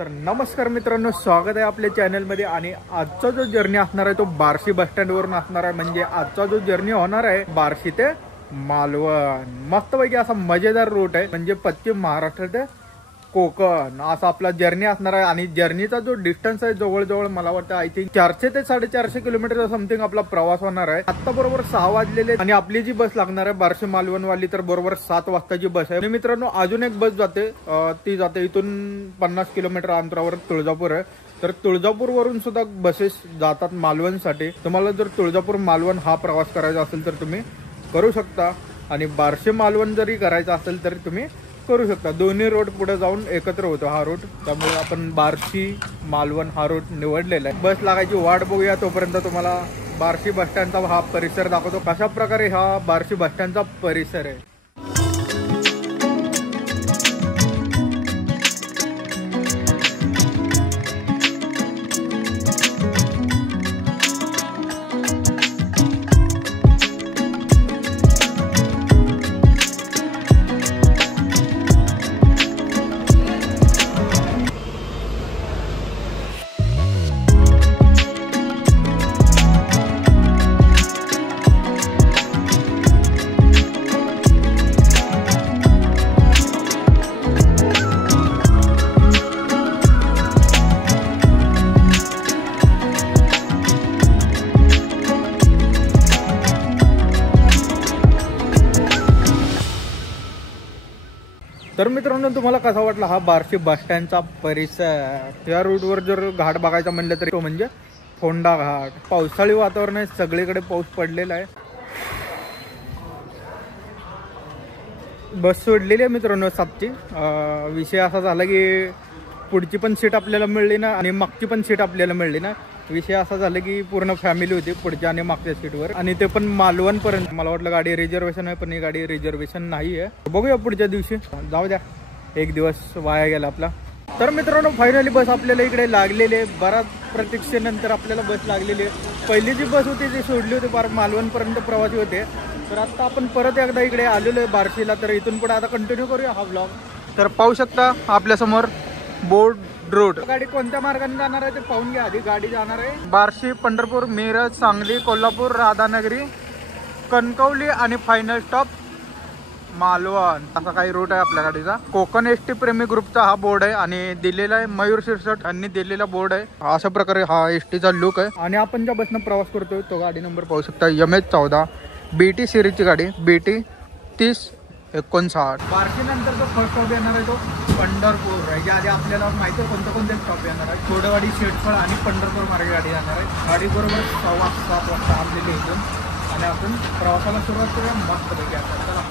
तर नमस्कार मित्रांनो, स्वागत आहे आपल्या चॅनलमध्ये। आणि आजचा जो जर्नी असणार आहे तो बार्शी बस स्टँड वरून असणार आहे। म्हणजे आजचा जो जर्नी होणार आहे बार्शी ते मालवण, मस्तपैकी असा मजेदार रूट आहे। म्हणजे पश्चिम महाराष्ट्र ते कोकण असा आपला जर्नी असणार आहे। आणि जर्नीचा जो डिस्टन्स आहे जवळजवळ मला वाटतं आय थिंक 400 ते 450 किलोमीटर समथिंग आपला प्रवास होणार आहे। आता बरोबर 6 वाजलेले आणि आपली जी बस लागणार आहे बार्शी मालवण वाली तर बरोबर 7 वाजताची बस आहे। आणि मित्रांनो अजून एक बस जाते, ती जाते इथून 50 किलोमीटर अंतरावर तुळजापूर आहे। तर तुळजापूर वरून सुद्धा बसेस जातात मालवणसाठी। तुम्हाला जर तुळजापूर मालवण हा प्रवास करायचा असेल तर तुम्ही करू शकता, आणि बार्शी मालवण जरी करायचा असेल तर तुम्ही करू शकता। दोन्ही रोड पुढे जाऊन एकत्र होतो हा रूट, त्यामुळे आपण बार्शी मालवण हा रूट निवडलेला आहे। बस लागायची वाट बघूया, तोपर्यंत तुम्हाला बार्शी बस स्टँडचा हा परिसर दाखवतो, कशा प्रकारे हा बार्शी बस स्टँडचा परिसर आहे। तर मित्रांनो तुम्हाला कसा वाटला हा बार्शी बस स्टँडचा परिसर? या रूटवर जर घाट बघायचा म्हणलं तरी तो म्हणजे फोंडा घाट। पावसाळी वातावरण आहे, सगळीकडे पाऊस पडलेला आहे। बस सोडलेली आहे मित्रांनो 7ची। विषय असा झाला की पुढची पण सीट आपल्याला मिळली ना आणि मागची पण सीट आपल्याला मिळली ना। विषय असा झाला की पूर्ण फॅमिली होती पुढच्या आणि मागच्या सीटवर, आणि ते पण मालवण पर्यंत। मला वाटलं गाडी रिझर्वेशन आहे, पण ही गाडी रिझर्वेशन नाही आहे। बघूया पुढच्या दिवशी, जाऊ द्या, एक दिवस वाया गेला आपला। तर मित्रांनो फायनली बस आपल्याला इकडे लागलेली आहे। बराच प्रतीक्षेनंतर आपल्याला बस लागलेली आहे। पहिली जी बस होती ती सोडली होती, फार मालवण पर्यंत प्रवासी होते। तर आता आपण परत एकदा इकडे आलेलो आहे बार्शीला। तर इथून पुढे आता कंटिन्यू करूया हा ब्लॉग। तर पाहू शकता आपल्यासमोर बोर्ड रोड। गाडी कोणत्या मार्गाने जाणार आहे ते पाहून घ्या आधी। गाडी जाणार आहे बार्शी, पंढरपूर, मिरज, सांगली, कोल्हापूर, राधानगरी, कणकवली आणि फायनल स्टॉप मालवण। असा काही रूट आहे आपल्या गाडीचा। कोकण एसटी प्रेमी ग्रुपचा हा बोर्ड आहे आणि दिलेला आहे मयूर शिरसट यांनी दिलेला बोर्ड आहे। अशा प्रकारे हा एसटीचा लुक आहे। आणि आपण ज्या बसनं प्रवास करतोय तो गाडी नंबर पाहू शकता MH14 BT सिरीजची गाडी, BT 3059। बार्शी नंतर जो फर्स्ट स्टॉप येणार आहे तो पंढरपूर आहे। आधी आपल्याला माहिती आहे कोणते स्टॉप येणार आहे। कोडवाडी, शेटफळ आणि पंढरपूर मार्गे गाडी जाणार आहे। गाडी बरोबर 7:15 वाजता आणलेली इथून, आणि आपण प्रवासाला सुरुवात करूया मस्तपैकी आता। चला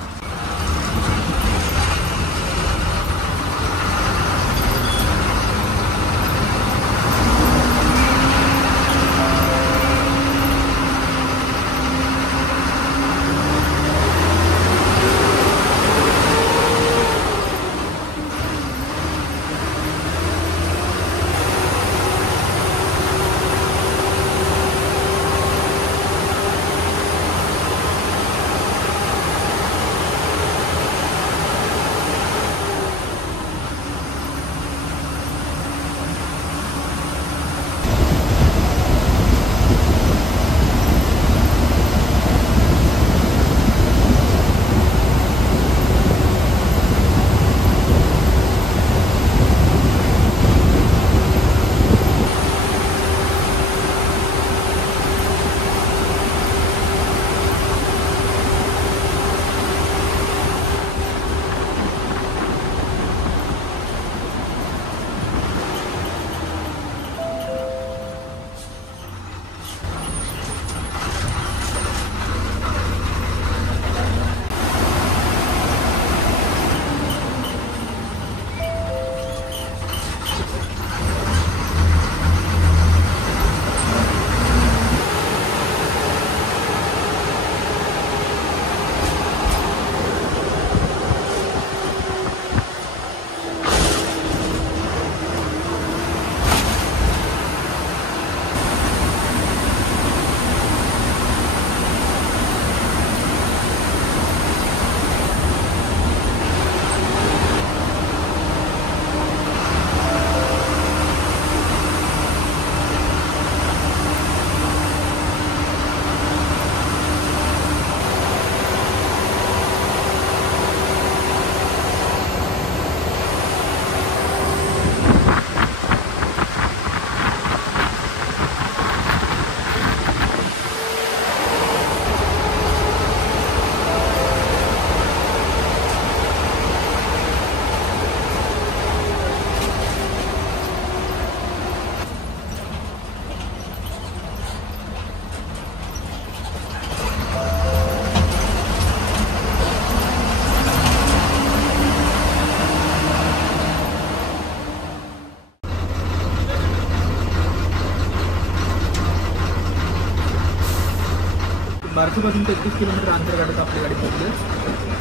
बार्शीपासून 33 किलोमीटर अंतर गाडीत आपली गाडी पोहोचली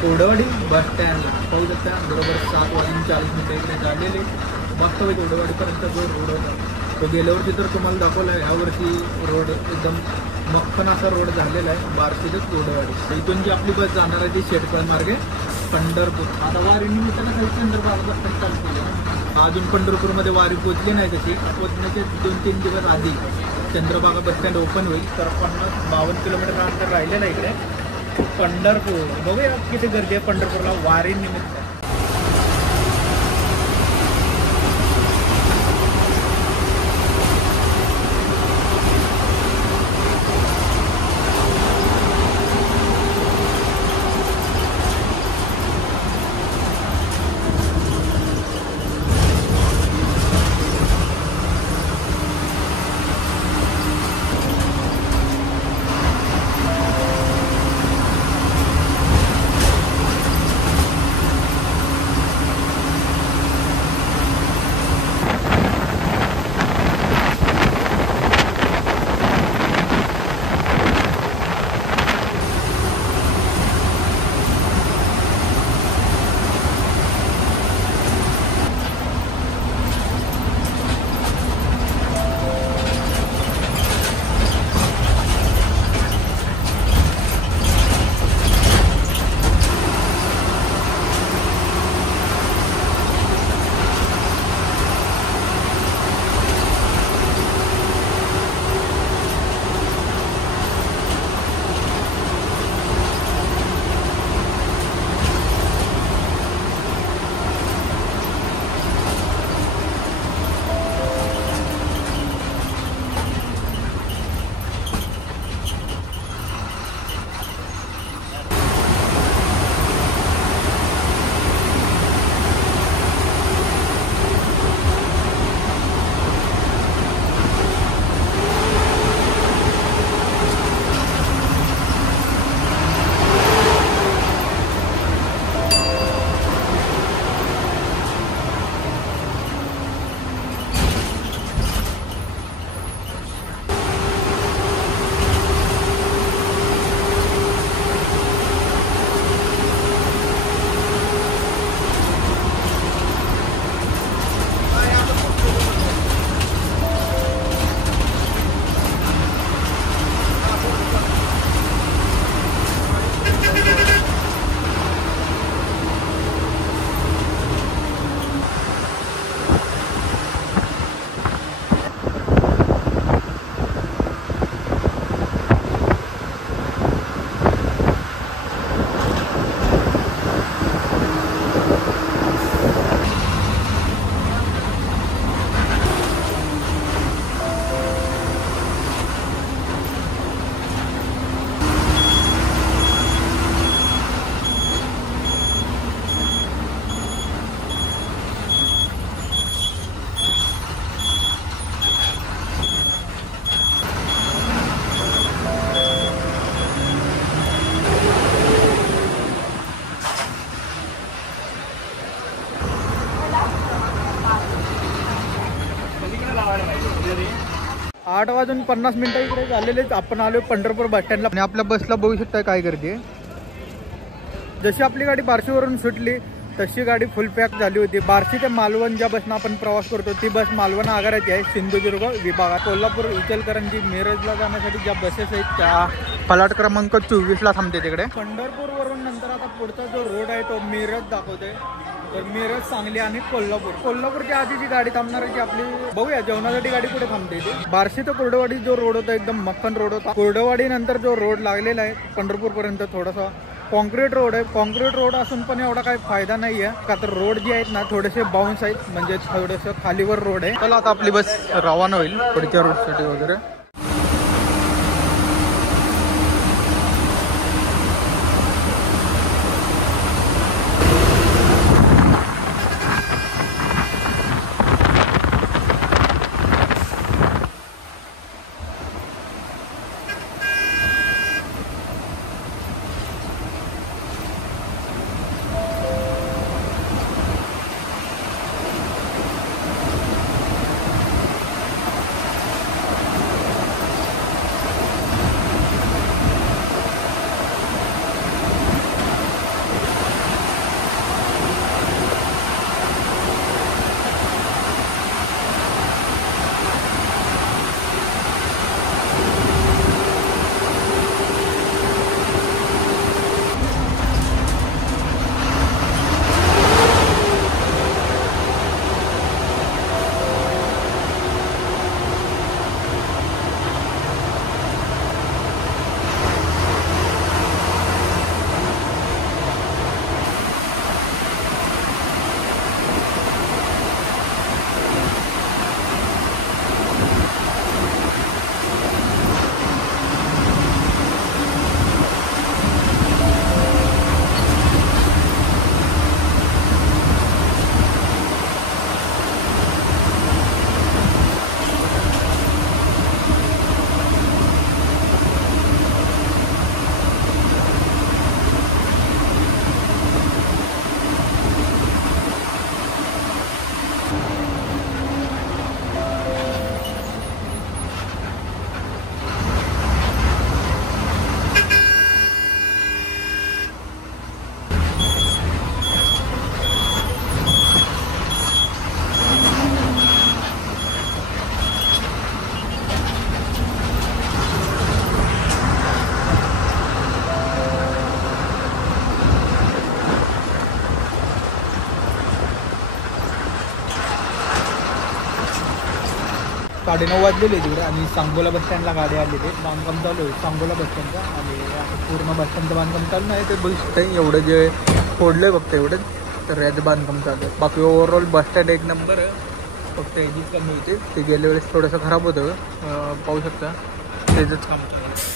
कोरडवाडी बस स्टँडला. पाहू शकता बरोबर 7:40 इकडे झालेले. वास्तविक कोरडवाडीपर्यंत जो रोड होता तो गेल्या वर्षी तर तुम्हाला दाखवला आहे. यावर्षी रोड एकदम मक्कन असा रोड झालेला आहे बार्शी ते कोरडवाडी. इथून जी आपली बस जाणार आहे ती शेटकळ मार्गे पंढरपूर. आता वारी निमित्तानं काही चंद्रभागा बस स्टँड चालू केलं. अजून पंढरपूरमध्ये वारी पोचली नाही तशी. पोचण्याचे 2-3 दिवस आधी चंद्रभागा बस स्टँड ओपन होईल. तर 50-52 किलोमीटर अंतर राहिलेलं आहे इकडे पंढरपूर. बघूया किती गर्दी आहे पंढरपूरला वारी निमित्त. आठ वाजून 50 मिनिटं इकडे झालेलेच. आपण आलो पंढरपूर बस स्टँडला आणि आपल्या बसला बघू शकता काय करते. जशी आपली गाडी बार्शीवरून सुटली तशी गाडी फुल पॅक झाली होती. बार्शी ते मालवण ज्या बसनं आपण प्रवास करतो ती बस मालवण आगाराची आहे. सिंधुदुर्ग विभागात कोल्हापूर इचलकरंजी मिरजला जाण्यासाठी ज्या बसेस आहेत त्या फलाट क्रमांक 24ला थांबते तिकडे. पंढरपूरवरून नंतर आता पुढचा जो रोड आहे तो मिरज दाखवतोय. तर मिरज, सांगली आणि कोल्हापूरच्या आधी जी गाडी थांबणार आहे ती आपली बघूया जेवणासाठी गाडी कुठे थांबते ती. बार्शी ते कोरडवाडी जो रोड होता एकदम मक्कन रोड होता. कोरडवाडी नंतर जो रोड लागलेला आहे पंढरपूर पर्यंत थोडासा कॉन्क्रीट रोड आहे. कॉन्क्रीट रोड असून पण एवढा काही फायदा नाही आहे का तर रोड जे आहेत ना थोडेसे बाउन्स आहेत म्हणजे थोडेसे खालीवर रोड आहे. चला आता आपली बस रवाना होईल पुढच्या रोडसाठी वगैरे. 9:30 वाजलेले तिकडे आणि सांगोला बस स्टँडला गाडी आलेली बांधकाम चालू आहे सांगोला बस स्टँडचा आणि आता पूर्ण बस स्टँडचं बांधकाम चालू नाही ते बघू शकतं एवढं जे फोडलं आहे फक्त एवढं तर याचं बांधकाम चालू आहे बाकी ओव्हरऑल बस स्टँड एक नंबर आहे फक्त याचीच कमी होते ते गेल्या वेळेस थोडंसं खराब होतं पाहू शकता त्याचंच काम चालू आहे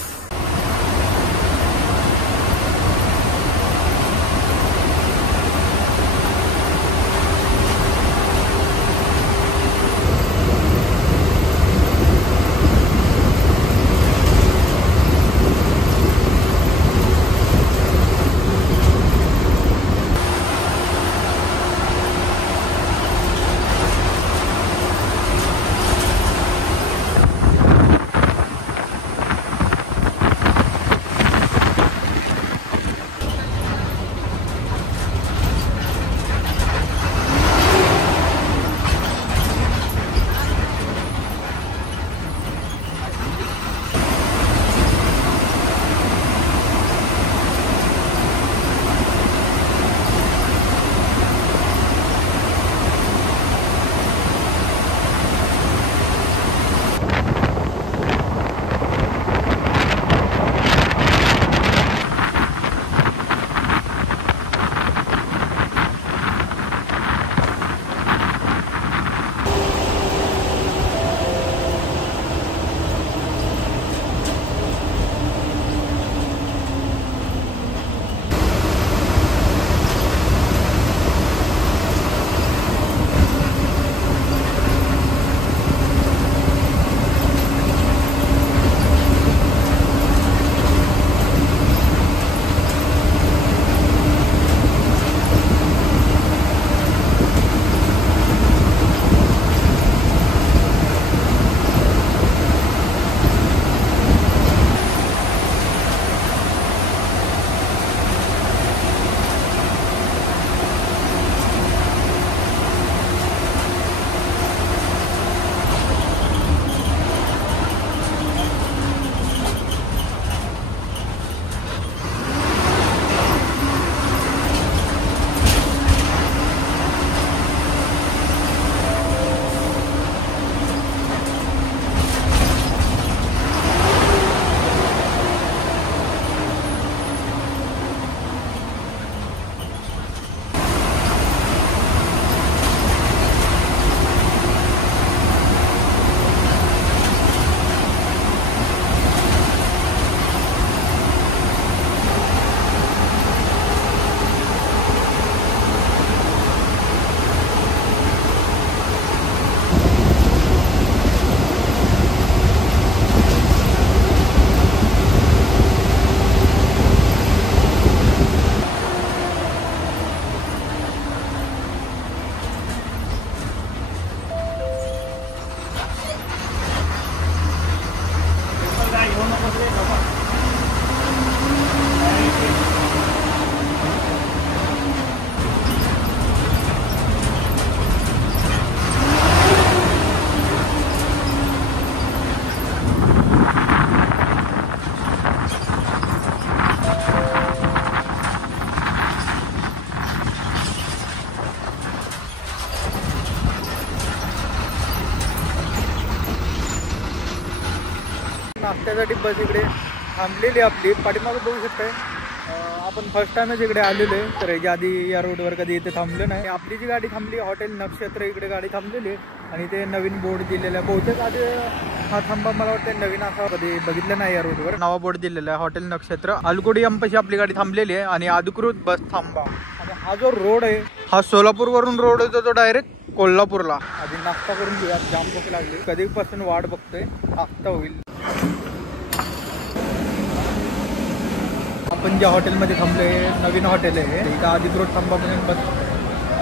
नाश्त्यासाठी बस इकडे थांबलेली आपली पाठीमागे बघू शकताय आपण फर्स्ट टाइमच इकडे आलेलो आहे तर याच्या आधी या रोडवर कधी इथे थांबलो नाही आपली जी गाडी थांबली हॉटेल नक्षत्र इकडे गाडी थांबलेली आहे आणि ते नवीन बोर्ड दिलेलं आहे बहुतेक आधी हा थांबा मला वाटतं नवीन असा कधी बघितलं नाही या रोडवर नावा बोर्ड दिलेला आहे हॉटेल नक्षत्र अलकुडी अंपाशी आपली गाडी थांबलेली आहे आणि अधिकृत बस थांबा आणि हा जो रोड आहे हा सोलापूरवरून रोड येतो तो डायरेक्ट कोल्हापूरला आधी नाश्ता करून घेऊया जाम भूक लागली कधीपासून वाट बघतोय नाश्ता होईल आपण ज्या हॉटेलमध्ये थांबलोय नवीन हॉटेल आहे इथं अधिकृत थांबापर्यंत बस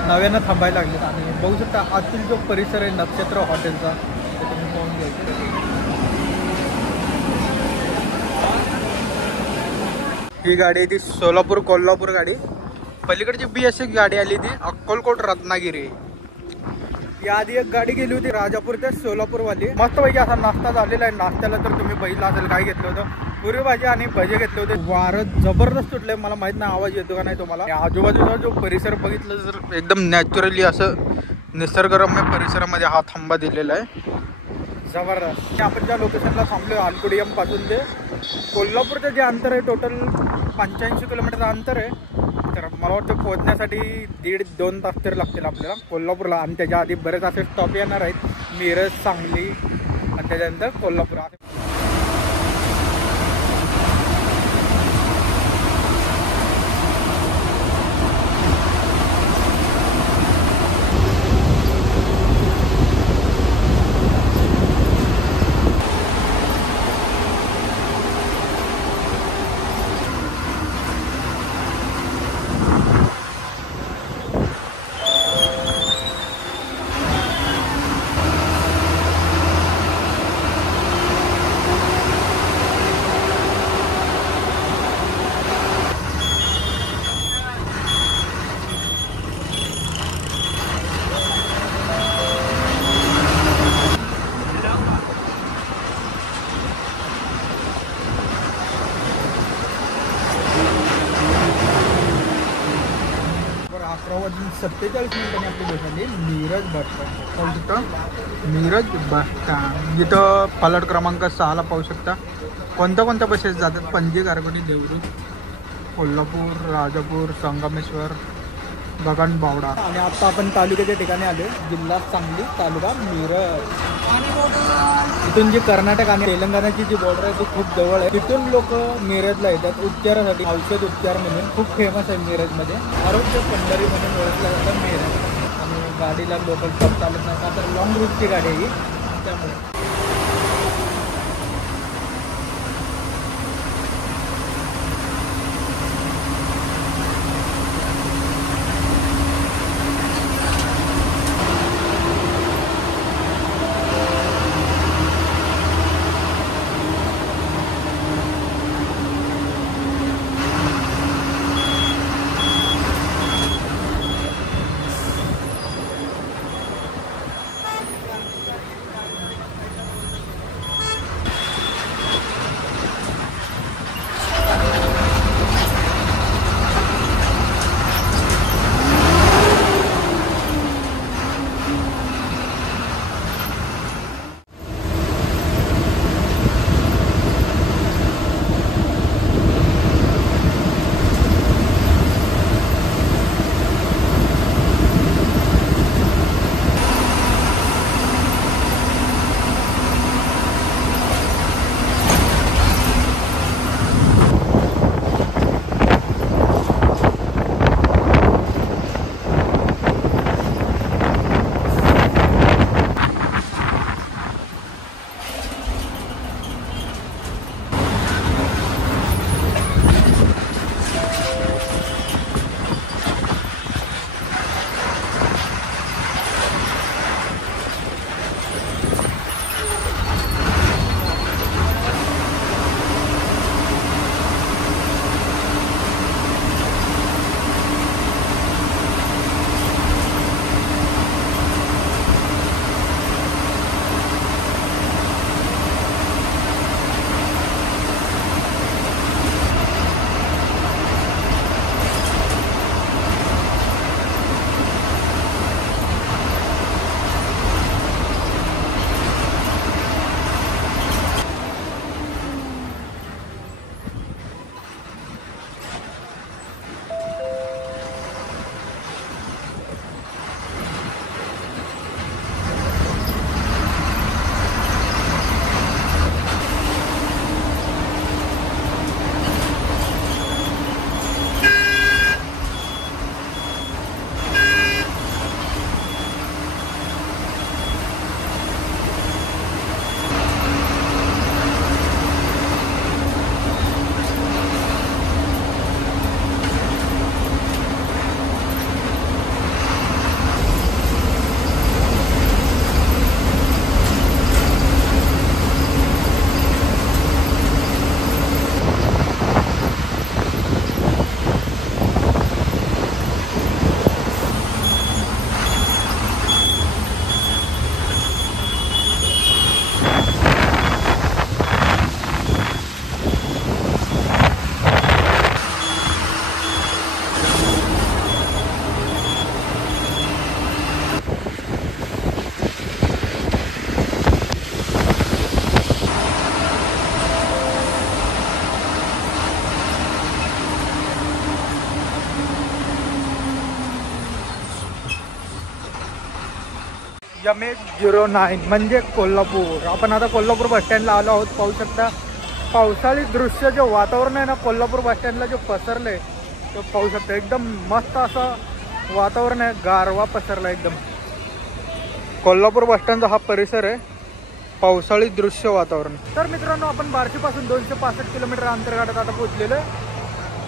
नव्यानं थांबायला लागलेत आणि बघू शकता आतील जो परिसर आहे नक्षत्र हॉटेलचा ते तुम्ही पाहून घ्यायचं ही गाडी आहे ती सोलापूर कोल्हापूर गाडी पलीकडची BS6 गाडी आली ती अक्कलकोट रत्नागिरी याआधी एक गाडी गेली होती राजापूर ते सोलापूरवाली मस्तपैकी असा नाश्ता झालेला आहे नाश्त्याला तर तुम्ही बघितलं असेल काय घेतलं होतं पुरी भाजी आणि भजे घेतले होते वारं जबरदस्त सुटलंय मला माहित नाही आवाज येतो का नाही तुम्हाला आजूबाजूचा जो परिसर बघितलं तर एकदम नॅचरली असं निसर्गरम्य परिसरामध्ये हा थांबा दिलेला आहे जबरदस्त. आपण ज्या लोकेशनला थांबलो आलकुडियम पासून ते कोल्हापूरचं जे अंतर आहे टोटल 85 किलोमीटरचं अंतर आहे. तर मला वाटतं पोहोचण्यासाठी 1.5-2 तास तरी लागतील आपल्याला कोल्हापूरला. आणि त्याच्या आधी बरेच असे स्टॉप येणार आहेत, मिरज, सांगली आणि त्याच्यानंतर कोल्हापूर. वाजून 47 मिनिटांनी आपली भेट झाली मिरज बस स्टँड. तिथं मिरज बस स्टँड जिथं पलट क्रमांक 6ला पाहू शकता कोणत्या बसेस जातात. पणजी, गारगोटी, देवरुख, कोल्हापूर, राजापूर, संगमेश्वर, गगनबावडा. आणि आता आपण तालुक्याच्या ठिकाणी आलो, जिल्हा सांगली, तालुका मिरज. इथून जी कर्नाटक आणि तेलंगणाची जी बॉर्डर आहे ती खूप जवळ आहे. तिथून लोक मिरजला येतात उपचारासाठी. औषध उपचार म्हणून खूप फेमस आहे मिरजमध्ये. आरोग्य पंढरी म्हणून ओळखलं जातं मिरज. आणि गाडीला लोकल स्टॉप चालत नाही का तर लॉंग रूटची गाडी आहे ही, त्यामुळे. MH09 म्हणजे कोल्हापूर. आपण आता कोल्हापूर बस स्टँडला आलो आहोत. पाहू शकता पावसाळी दृश्य जे वातावरण आहे ना कोल्हापूर बस स्टँडला जे पसरलंय ते पाहू शकता. एकदम मस्त असं वातावरण आहे, गारवा पसरला एकदम. कोल्हापूर बस स्टँडचा हा परिसर आहे, पावसाळी दृश्य वातावरण. तर मित्रांनो आपण बार्शीपासून 265 किलोमीटर अंतर गाठत आता पोहोचलेलो आहे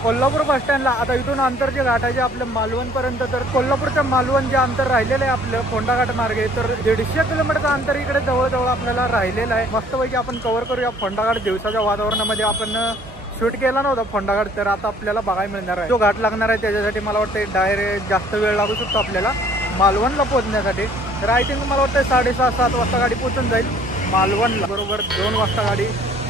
कोल्हापूर बस स्टँडला. आता इथून अंतर जे गाठायचे आपलं मालवणपर्यंत, तर कोल्हापूरच्या मालवण जे अंतर राहिलेलं आहे आपलं फोंडाघाट मार्गे, तर 150 किलोमीटरचं अंतर इकडे जवळजवळ आपल्याला राहिलेलं आहे. मस्तपैकी आपण कव्हर करूया फोंडाघाट. दिवसाच्या वातावरणामध्ये आपण शूट केला नव्हता फोंडाघाट, तर आता आपल्याला बघायला मिळणार आहे. जो घाट लागणार आहे त्याच्यासाठी मला वाटतं डायरेक्ट जास्त वेळ लागू शकतो आपल्याला मालवणला पोहोचण्यासाठी. तर आय थिंक मला वाटतं 6:30-7 वाजता गाडी पोहोचून जाईल मालवणला. बरोबर 2 वाजता गाडी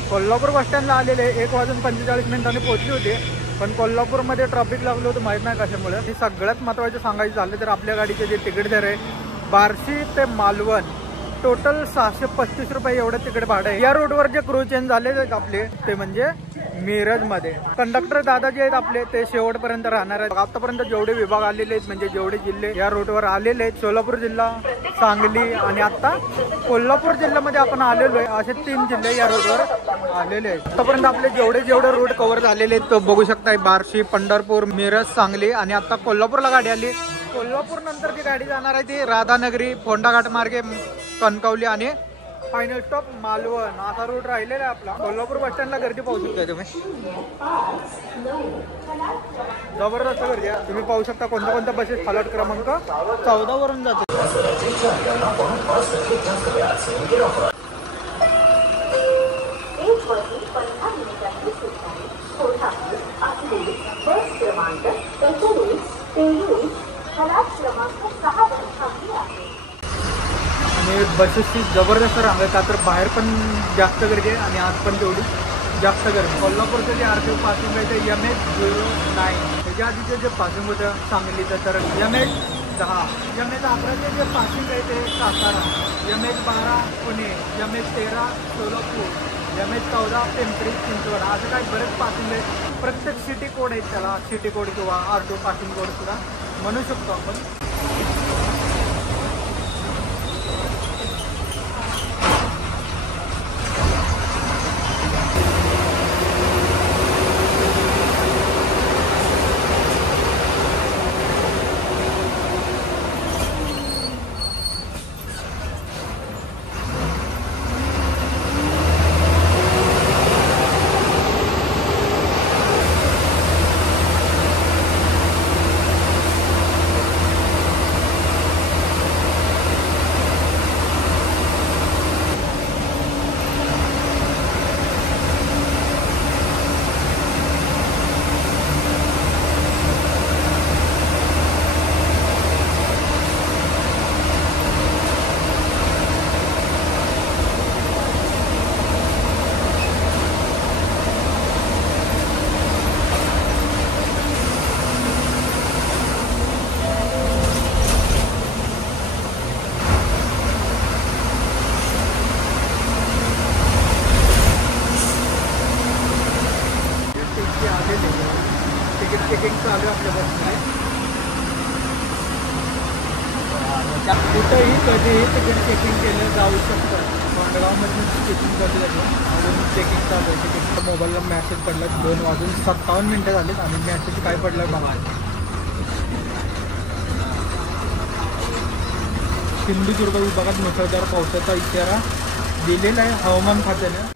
कोल्हापूर बस स्टँडला आलेले. 1:45 पोहोचली होती, पण कोल्हापूरमध्ये ट्रॅफिक लागलं होतं माहीत नाही कशामुळे. हे सगळ्यात महत्त्वाचे सांगायचं झालं तर आपल्या गाडीचे जे तिकीट दर आहे बार्शी ते मालवण टोटल 635 रुपये एवढं तिकीट भाडं आहे. या रोडवर जे क्रू चेंज झाले आहेत आपले ते म्हणजे मिरजमध्ये. कंडक्टर दादा जे आहेत आपले ते शेवटपर्यंत राहणार आहेत. आतापर्यंत जेवढे विभाग आलेले आहेत म्हणजे जेवढे जिल्हे या रोडवर आलेले आहेत, सोलापूर जिल्हा, सांगली आणि आता कोल्हापूर जिल्ह्यामध्ये आपण आलेलो आहे. असे 3 जिल्हे या रोडवर आलेले आहेत. आतापर्यंत आपले जेवढे रूट कव्हर झालेले आहेत तो बघू शकताय. बार्शी, पंढरपूर, मिरज, सांगली आणि आता कोल्हापूरला गाडी आली. कोल्हापूर नंतर जी गाडी जाणार आहे ती राधानगरी, फोंडाघाट मार्गे कणकवली आणि फायनल स्टॉप मालवण. असा रूट राहिलेला आहे आपला. कोल्हापूर बस स्टँडला गर्दी पाहू शकता तुम्ही, जबरदस्त गर्दी आहे. तुम्ही पाहू शकता कोणत्या बसेस फलाट क्रमांक 14 वरून जातो. आणि बसेसची जबरदस्त रांग आहे, का तर बाहेर पण जास्त गर्दी आहे आणि आत पण तेवढी जास्त गर्दी. कोल्हापूरचं जे RTO पासिंग आहे ते MH09. त्याच्या आधीचे जे पासिंग होतं सांगलीचं तर MH10. MH11चे जे पासिंग आहे ते Satara, MH12 Pune, MH13 Solapur, MH14 Pimpri Chinchwad. असं काही बरेच पासिंग आहेत. प्रत्येक सिटी कोड आहेत त्याला, सिटी कोड किंवा RTO पासिंग कोड सुद्धा म्हणू शकतो आपण. तिकीट चेकिंग चालू आहे आपल्या बसमध्ये. कुठंही कधीही तिकीट चेकिंग केलं जाऊ शकतं. कोंडगावमधून चेकिंग कधी जातं, अजून चेकिंग चालू आहे. तिकीट मोबाईलला मॅसेज पडला 2:57 झालेत आणि मॅसेज काय पडलं बघा. सिंधुदुर्ग विभागात मुसळधार पावसाचा इशारा दिलेला आहे हवामान खात्याने.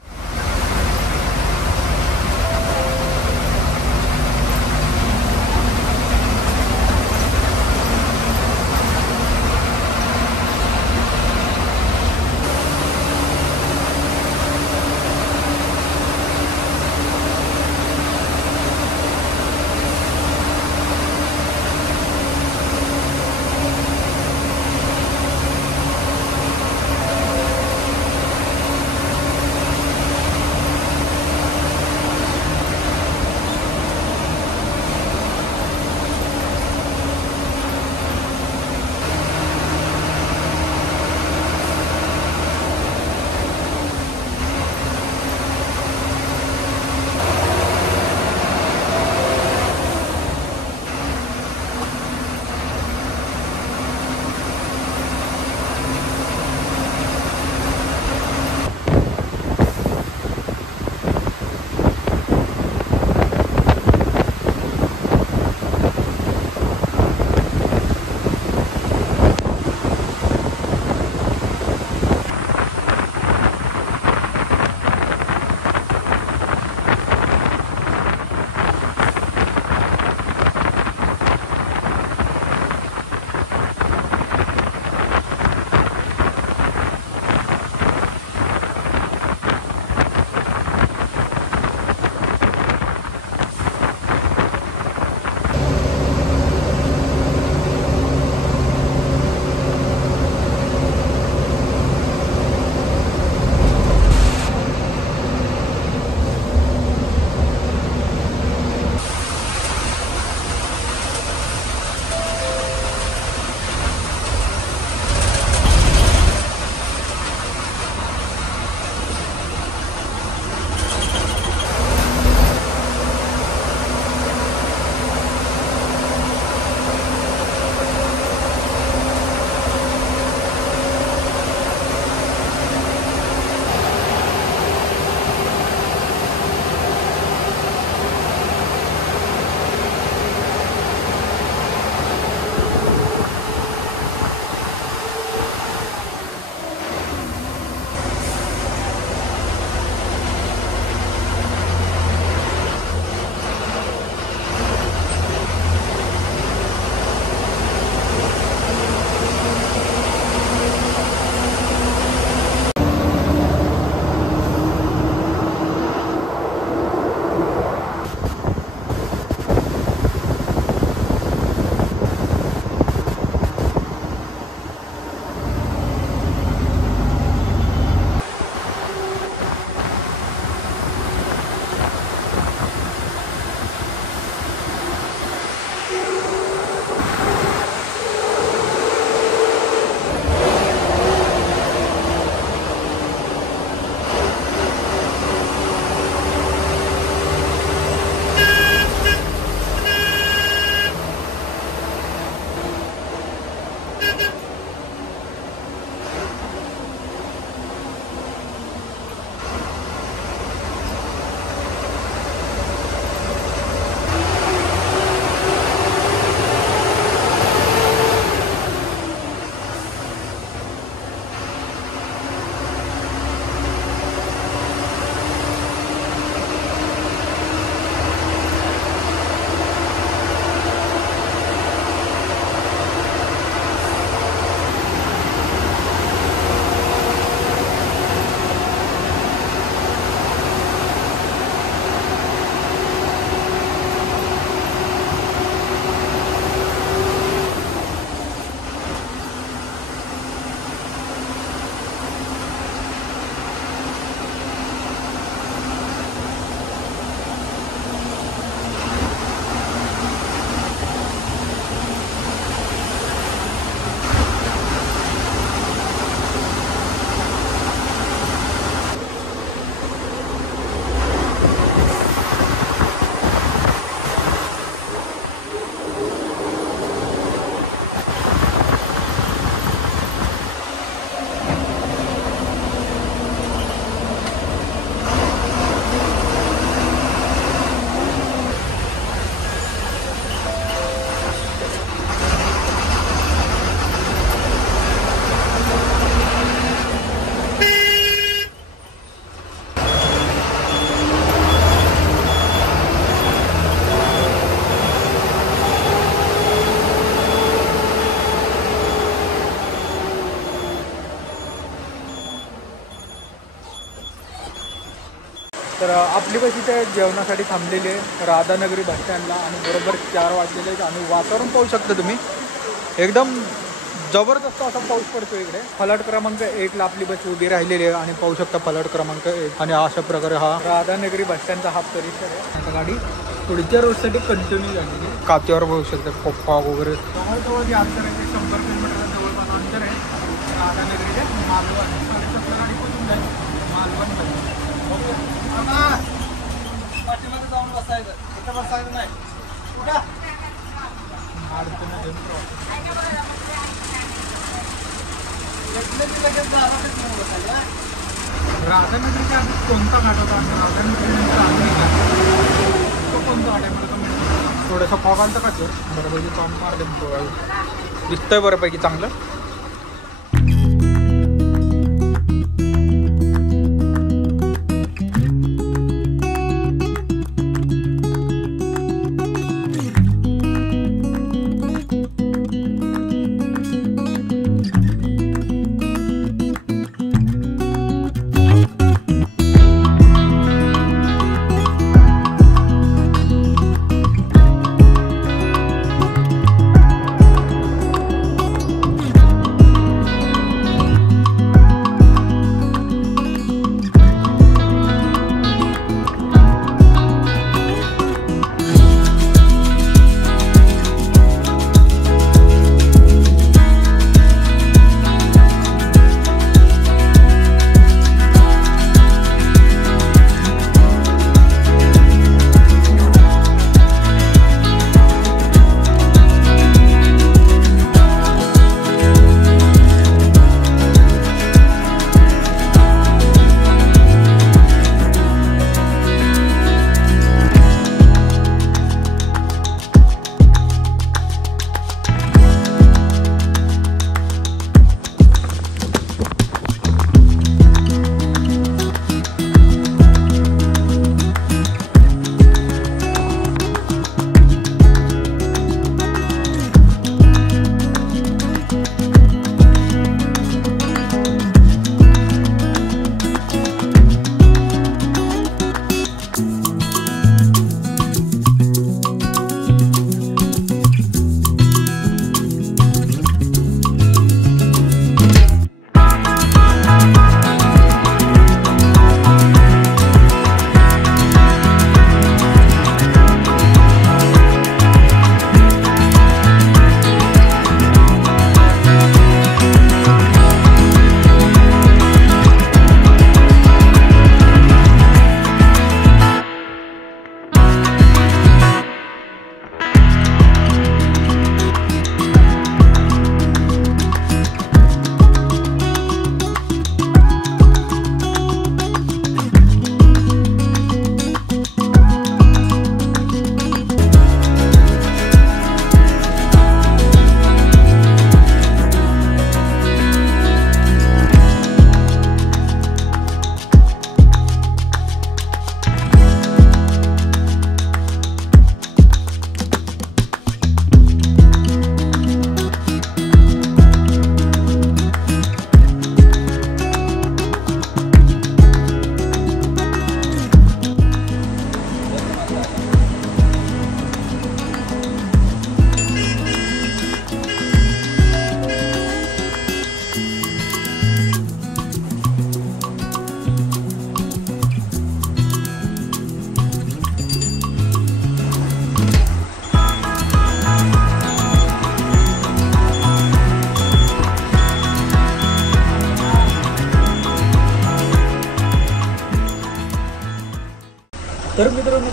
तर आपली बस इथे जेवणासाठी थांबलेली आहे राधानगरी बस स्टँडला आणि बरोबर 4 वाजलेले आहेत आणि वातावरण पाहू शकता तुम्ही एकदम जबरदस्त असा पाऊस पडतो इकडे. फलाट क्रमांक 1 ला आपली बस उभी राहिलेली आहे आणि पाहू शकता फलाट क्रमांक 1 आणि अशा प्रकारे हा राधानगरी बस स्टँडचा हा परिसर आहे. आता गाडी पुढच्या रोडसाठी कंटिन्यू झालेली आहे. कात्यावर बघू शकता फॉग वगैरे जवळजवळ जे अंतर आहे ते 100 किलोमीटर जवळपास अंतर आहे राधानगरीचे मालवण. गाडी पोहोचून जाईल मालवण. पाठीमध्ये जाऊन बसायचं इथं बसायचं नाही कुठं राधानगरीच्या आधी कोणता घाट होता आणि राधानगरीनंतर तो कोणता घाट आहे मला कमेंट थोडंसं फॉग आलं का ते बरोबर पाऊन मारले दिसतंय बऱ्यापैकी चांगलं.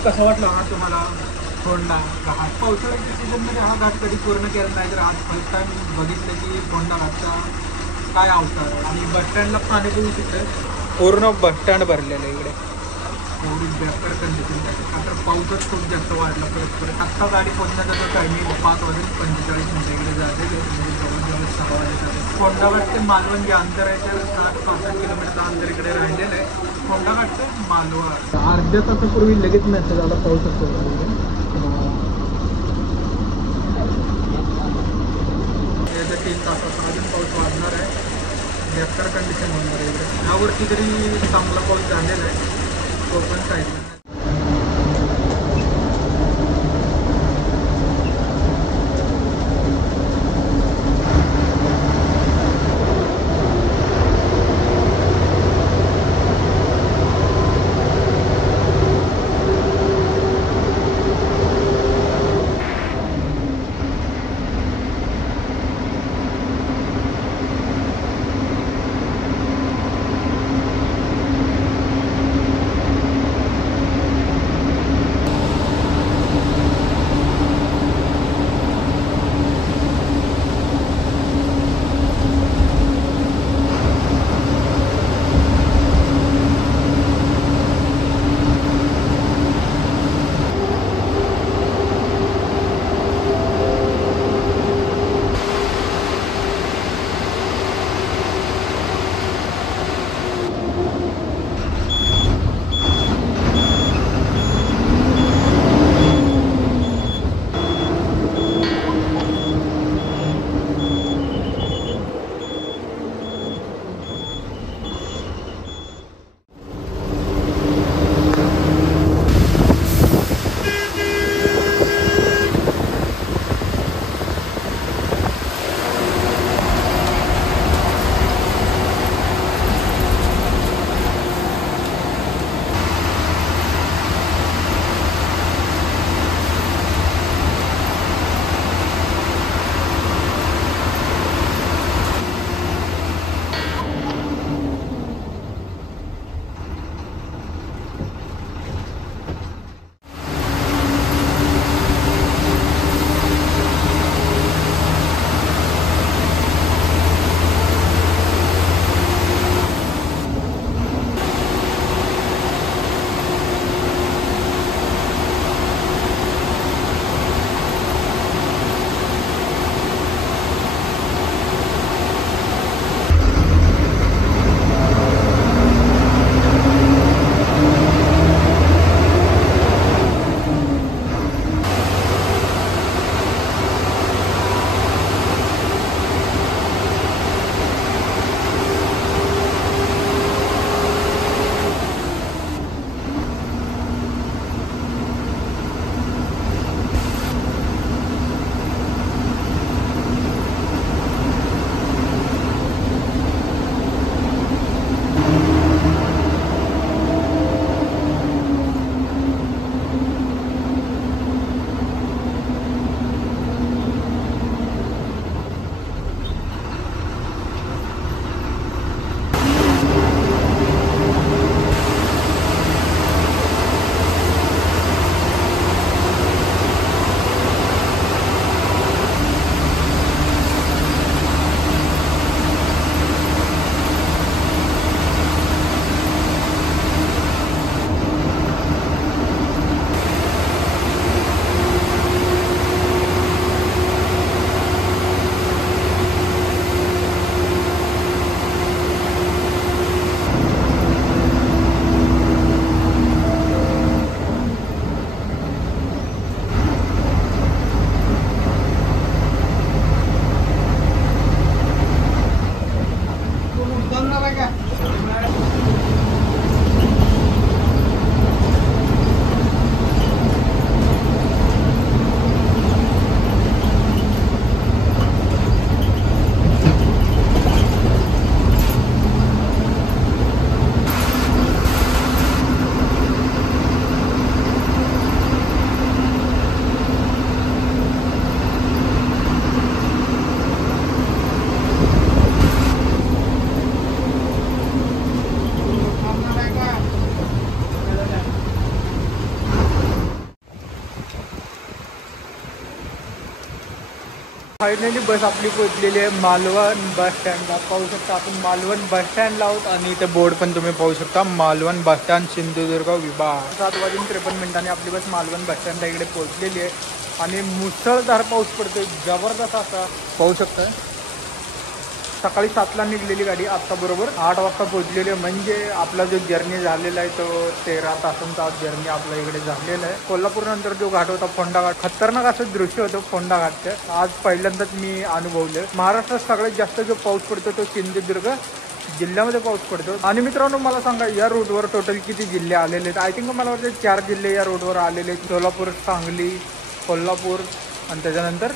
कसा वाटला हा तुम्हाला फोंडा घाट? पावसाळ्याच्या सीझनमध्ये हा घाट कधी पूर्ण केला नाही, तर आज फर्स्ट टाइम बघितलं की फोंडा घाटचा काय अवतार आहे. आणि बस स्टँडला पाणी बघू तिथे पूर्ण बस स्टँड भरलेलं आहे इकडे, एवढी बेकार कंडिशन. आता पाऊसच खूप जास्त वाढला परत परत. आत्ता गाडी पोहोचण्याचा टायमिंग 5:45 झालेले, म्हणजे जवळजवळ 6 वाजता. फोंडाघाट ते मालवण जे अंतर आहे तर 60-65 किलोमीटरचं अंतर इकडे राहिलेलं आहे. फोंडाघाट ते मालवण. अर्ध्या तासापूर्वी लगेच मेसेज आला पाऊस असतो. येत्या 3 तासात अजून पाऊस वाढणार आहे. बेकार कंडिशन होणार आहे इकडे. यावरती तरी चांगला पाऊस झालेला आहे कोकण साईडला. फायनली बस आपली पोहोचलेली आहे मालवण बस स्टँडला. पाहू शकता आपण मालवण बस स्टँडला आहोत आणि इथे बोर्ड पण तुम्ही पाहू शकता मालवण बस स्टँड सिंधुदुर्ग विभाग. 7:53 आपली बस मालवण बस स्टँडला इकडे पोहोचलेली आहे आणि मुसळधार पाऊस पडतोय जबरदस्त असा. पाहू शकता सकाळी 7ला निघलेली गाडी आत्ता बरोबर 8 वाजता पोहोचलेली आहे. म्हणजे आपला जो जर्नी झालेला आहे तो 13 तासांचा जर्नी आपल्या इकडे झालेला आहे. कोल्हापूर नंतर जो घाट होता फोंडा घाट, खतरनाक असं दृश्य होतं फोंडा घाटचं. आज पहिल्यांदाच मी अनुभवलं. महाराष्ट्रात सगळ्यात जास्त जो पाऊस पडतो तो सिंधुदुर्ग जिल्ह्यामध्ये पाऊस पडतो. आणि मित्रांनो मला सांगा या रूटवर टोटल किती जिल्हे आलेले आहेत? आय थिंक मला वाटतं 4 जिल्हे या रूटवर आलेले आहेत. सोलापूर, सांगली, कोल्हापूर आणि त्याच्यानंतर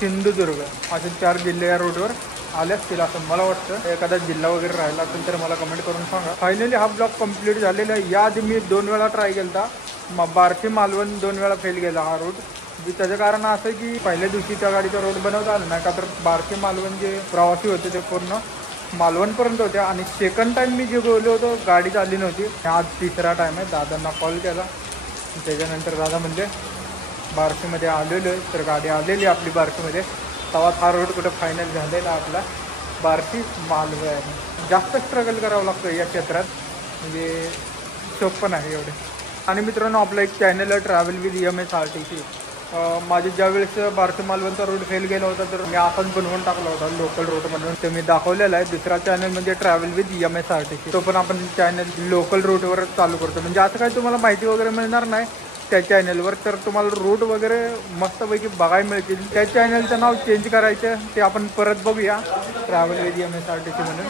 सिंधुदुर्ग असे 4 जिल्हे या रूटवर आले असतील असं मला वाटतं. एखादा जिल्हा वगैरे राहिला असेल तर मला कमेंट करून सांगा. फायनली हा ब्लॉग कंप्लीट झालेला आहे. याआधी मी 2 वेळा ट्राय केला होता. बार्शी मालवण 2 वेळा फेल गेला हा रूट. त्याचं कारण असं आहे की पहिल्या दिवशी त्या गाडीचा रोड बनवता आला नाही का, तर बार्शी मालवण जे प्रवासी होते ते पूर्ण मालवणपर्यंत होते. आणि सेकंड टाईम मी जे बोललो होतो गाडी चालली नव्हती. आज 3रा टाईम आहे. दादांना कॉल केला त्याच्यानंतर दादा म्हणजे बार्शीमध्ये आलेलो आहे, तर गाडी आलेली आपली बार्शीमध्ये. तेव्हा हा रोड कुठं फायनल झालेला आपला बार्शी मालवण. जास्त स्ट्रगल करावं लागतं या क्षेत्रात, म्हणजे सोपं नाही एवढे. आणि मित्रांनो आपलं एक चॅनल आहे ट्रॅव्हल विथ MSRTC. माझे ज्यावेळेस बार्शी मालवणचा रोड फेल गेला होता तर मी आताच बनवून टाकला होता लोकल रोड म्हणून. ते मी दाखवलेला आहे. दुसरा चॅनल म्हणजे ट्रॅव्हल विथ MSRTC. तो पण आपण चॅनल लोकल रूटवर चालू करतो. म्हणजे असं काही तुम्हाला माहिती वगैरे मिळणार नाही त्या चॅनलवर, तर तुम्हाला रूट वगैरे मस्तपैकी बघायला मिळतील. त्या चॅनलचं नाव चेंज करायचं ते आपण परत बघूया ट्रॅव्हल विथ MSRTC म्हणून.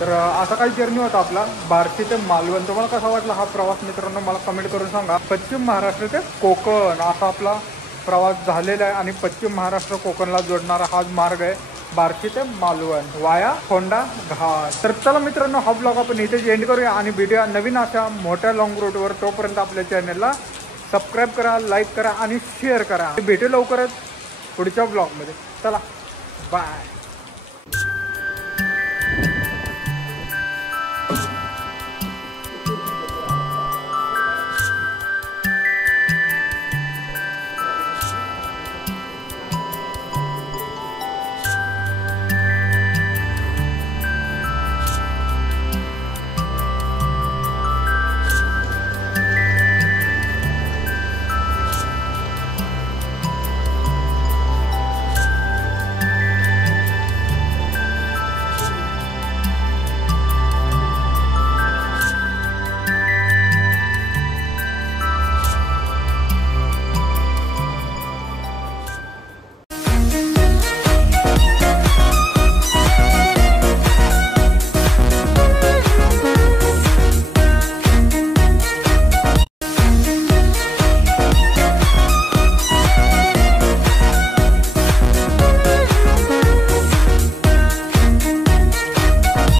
तर असा काही जर्नी होता आपला बार्शी ते मालवण. तुम्हाला कसा वाटला हा प्रवास मित्रांनो मला कमेंट करून सांगा. पश्चिम महाराष्ट्र ते कोकण असा आपला प्रवास झालेला आहे आणि पश्चिम महाराष्ट्र कोकणला जोडणारा हाच मार्ग आहे बार्शी ते मालवण वाया फोंडा घाट. तर चला मित्रांनो हा ब्लॉग आपण इथेच एंड करूया आणि भेटूया नवीन अशा मोठ्या लॉंग रूटवर. तोपर्यंत आपल्या चॅनलला सबस्क्राईब करा, लाईक करा आणि शेअर करा. भेटू लवकरच पुढच्या ब्लॉगमध्ये. चला बाय.